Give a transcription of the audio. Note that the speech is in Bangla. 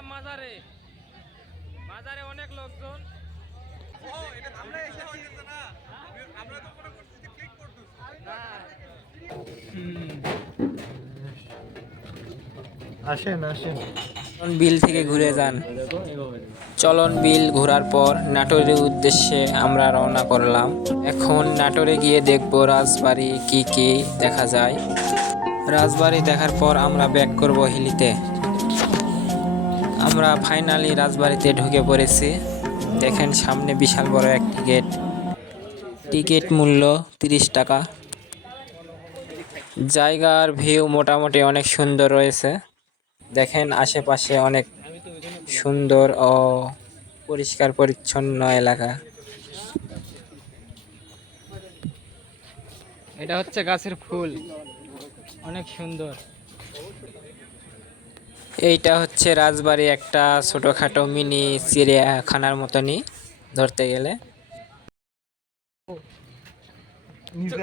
আসলাম মাজারে। মাজারে অনেক লোকজন। আসেন আসেন। চলন বিল থেকে ঘুরে যান। চলন বিল ঘোরার পর নাটোরের উদ্দেশ্যে আমরা রওনা করলাম। এখন নাটোরে গিয়ে দেখব রাজবাড়ি কি কি দেখা যায়। রাজবাড়ি দেখার পর আমরা ব্যাক করব হিলিতে। আমরা ফাইনালি রাজবাড়িতে ঢুকে পড়েছি। দেখেন সামনে বিশাল বড় একটি গেট। টিকিট মূল্য 30 টাকা। জায়গার ভিউ মোটামুটি অনেক সুন্দর রয়েছে। দেখেন আশেপাশে অনেক সুন্দর ও পরিষ্কার পরিচ্ছন্ন এলাকা। এটা হচ্ছে গাছের ফুল, অনেক সুন্দর। এইটা হচ্ছে রাজবাড়ি, একটা ছোটখাটো মিনি চিড়িয়াখানার মতনই ধরতে গেলে। নিজে